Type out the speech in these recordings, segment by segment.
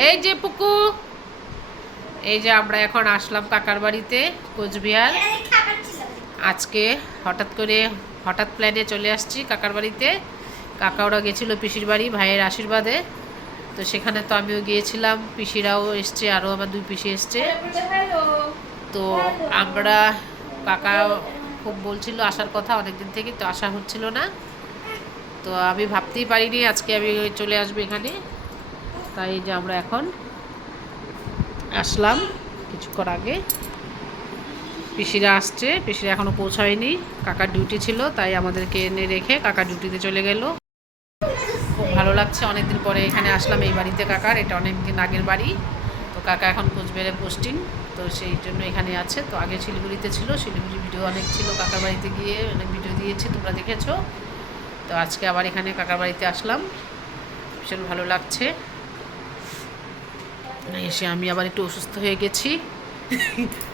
এই যে পুকু, এই যে আমরা এখন আসলাম কাকার বাড়িতে কোচবিহার। আজকে হঠাৎ প্ল্যানে চলে আসছি কাকার বাড়িতে। কাকা ওরা গেছিলো পিসির বাড়ি ভাইয়ের আশীর্বাদে, তো সেখানে তো আমিও গিয়েছিলাম, পিসিরাও এসছে, আরও আমার 2 পিসি এসছে। তো আমরা কাকা খুব বলছিল আসার কথা অনেকদিন থেকে, তো আসা হচ্ছিল না। তো আমি ভাবতেই পারিনি আজকে আমি চলে আসবো এখানে। তাই যে আমরা এখন আসলাম কিছুক্ষণ আগে। পিসিরা আসছে, পিসিরা এখনও পৌঁছায়নি, কাকার ডিউটি ছিল তাই আমাদেরকে এনে রেখে কাকা ডিউটিতে চলে গেল। খুব ভালো লাগছে, অনেকদিন পরে এখানে আসলাম এই বাড়িতে কাকার, এটা অনেকদিন আগের বাড়ি। তো কাকা এখন কোচবিহারে পোস্টিং, তো সেই জন্য এখানে আছে। তো আগে শিলিগুড়িতে ছিল, শিলিগুড়ি ভিডিও অনেক ছিল, কাকার বাড়িতে গিয়ে অনেক ভিডিও দিয়েছি, তোমরা দেখেছো। তো আজকে আবার এখানে কাকার বাড়িতে আসলাম, ভীষণ ভালো লাগছে। এসে আমি আবার একটু অসুস্থ হয়ে গেছি,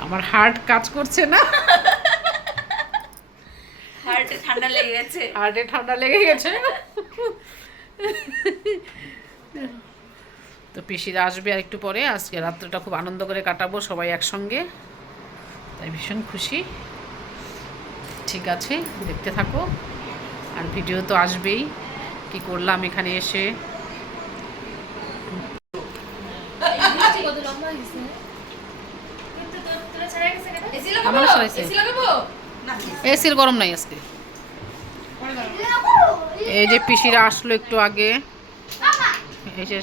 আমার হার্ট কাজ করছে না, হার্টে ঠান্ডা লেগে গেছে। তো পিসিরা আসবে আর একটু পরে। আজকে রাত্রটা খুব আনন্দ করে কাটাবো সবাই একসঙ্গে, তাই ভীষণ খুশি। ঠিক আছে, দেখতে থাকো, আর ভিডিও তো আসবেই কি করলাম এখানে এসে। এসির গরম নাই আজকে। এই যে পিসিরা আসলো একটু আগে, এসে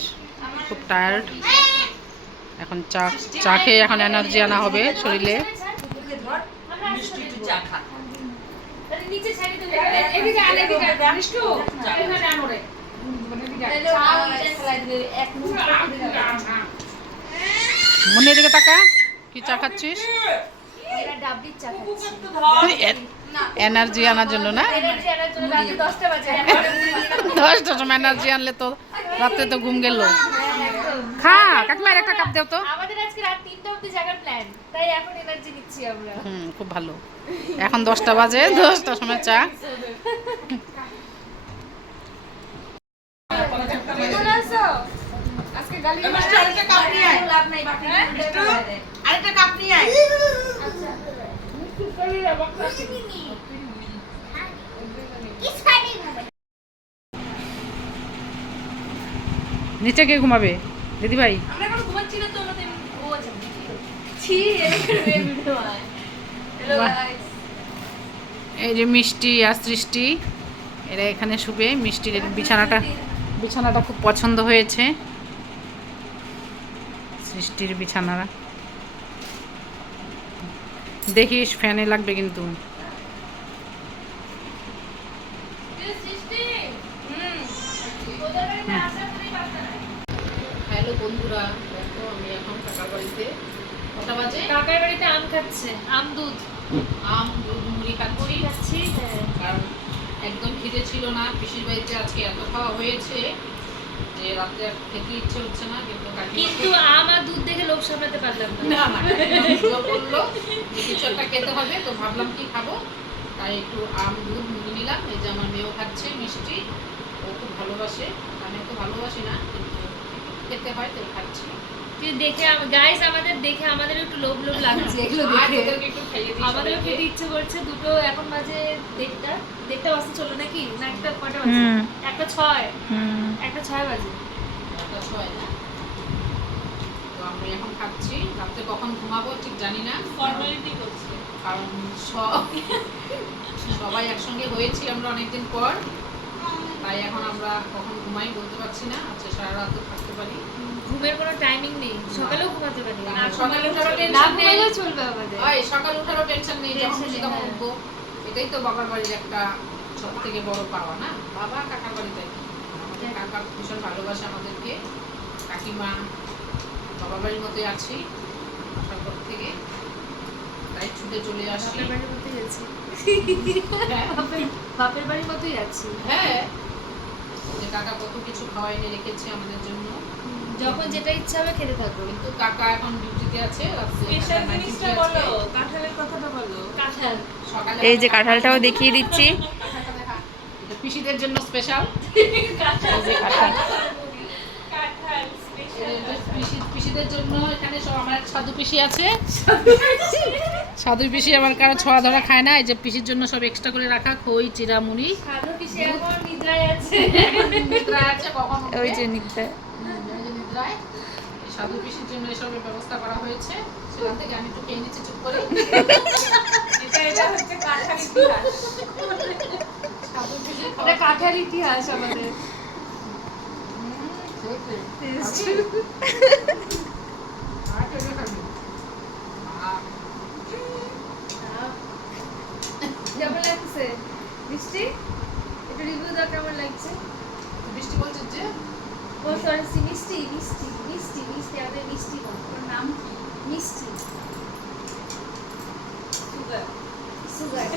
খুব টায়ার্ড, এখন চা খেয়ে এখন এনার্জি আনা হবে শরীরে। মনে দিকে টাকা কি চা খাচ্ছিস? এনার্জি আনার জন্য না? 10টার সময় এনার্জি আনলে তো রাতে তো ঘুম গেল। খা কাকিমার একটা কাপ দাও তো। আমাদের আজকে রাত 3টা অবধি জাগার প্ল্যান, তাই এখন এনার্জি নিচ্ছি আমরা। খুব ভালো। এখন 10টা বাজে, 10টার সময় চা। আজকে গালি আরেকটা কাপ নিয়ে আয়, লাভ নাই বাকি আরেকটা কাপ নিয়ে আয়। আচ্ছা নিচে কে ঘুমাবে দিদি ভাই? আমরা এখন ঘুমাচ্ছি না তো, আমাদের ও আছে ছি এর ভিডিও হয়। হ্যালো গাইস, এই যে মিষ্টি আর সৃষ্টি, এরা এখানে শুবে। মিষ্টির বিছানাটা খুব পছন্দ হয়েছে, সৃষ্টির বিছানাটা। দেখিস ফ্যানে লাগবে কিন্তু। হ্যালো বন্ধুরা, দেখো আমি এখন কাকার বাড়িতে। কটা বাজে? কাকার বাড়িতে আম খাচ্ছে, আম দুধ মুড়ি খাচ্ছি। কারণ একদম খিদে ছিল না, পিসির বাড়িতে আজকে এত খাওয়া হয়েছে যে রাতে আর খেতে ইচ্ছে হচ্ছে না। কিন্তু আম আর দুধ দেখে লোক সামলাতে পারলাম না। বললো কিছু একটা খেতে হবে, তো ভাবলাম কি খাবো, তাই একটু আম দুধ মুড়ি নিলাম। এই যে আমার মেয়েও খাচ্ছে মিষ্টি, ও খুব ভালোবাসে, আমি তো ভালোবাসি না কিন্তু খেতে হয় তাই খাচ্ছি। দেখে গাইস, আমাদের দেখে আমাদের একটু লোভ লোভ লাগছে, এগুলো দেখে আমাদেরও খেতে ইচ্ছে করছে। দুটো এখন বাজে 1:30 বাজতে চলো নাকি, না একটা কটা বাজে? 1:06 বাজে। না, তো আমি এখন খাচ্ছি। রাতে কখন ঘুমাবো ঠিক জানি না, ফর্মালিটি করছি, কারণ সবাই একসঙ্গে হয়েছি আমরা অনেকদিন পর, তাই এখন আমরা কখন ঘুমাই বলতে পারছি না। আচ্ছা, সারা রাত তো থাকতে পারি, ঘুমের কোনো টাইমিং নেই, সকালেও ঘুমাতে পারি না, সকালে উঠারও না টেনশন নেই, ঘুমালেও চলবে আমাদের। সকালে উঠারও টেনশন নেই, যখন খুশি তখন উঠবো। এটাই তো বাবার বাড়ির একটা সব থেকে বড় পাওয়া না, বাবা কাকার বাড়িতে। আমাদের কাকা ভীষণ ভালোবাসে আমাদেরকে, কাকিমা বাবার বাড়ির মতোই আছি আসার পর থেকে, তাই ছুটে চলে আসি। বাপের বাড়ির মতোই আছি, বাপের বাড়ির মতোই আছি। হ্যাঁ, যে কাকা কত কিছু খাওয়া এনে রেখেছে আমাদের জন্য, যখন যেটা ইচ্ছা হবে খেতে থাকবো। কিন্তু কাকা এখন ডিউটিতে আছে, কাঁঠালের কথাটা বলো। কাঁঠাল এই যে কাঁঠালটাও দেখিয়ে দিচ্ছি, পিসিদের জন্য স্পেশাল। কাঁঠাল পিসিদের জন্য এখানে সব আমার সাধু পিসি আছে। সাধু পিসি আমার কারো ছোঁয়া ধরা খায় না, এই যে পিসির জন্য সব এক্সট্রা করে রাখা খই চিরামুড়ি। সাধু পিসি এখন নিদ্রায় আছে। নিদ্রায় আছে, কখন উঠবে? ওই যে নিতে এই যে নিদ্রায়। এই সাধু পিসির জন্য এসবের ব্যবস্থা করা হয়েছে। সেখান থেকে আমি একটু খেয়ে নিচ্ছি চুপ করে। এটা হচ্ছে কাঠার ইতিহাস। সাধু পিসির এটা কাঠার ইতিহাস আমাদের। কেমন লাগছে মিষ্টি? একটু রিভিউ দাও কেমন লাগছে। বৃষ্টি বলছে যে ও সরি মিষ্টি মিষ্টি মিষ্টি মিষ্টি আমাদের মিষ্টি বল। ওর নাম কি? মিষ্টি সুগার সুগার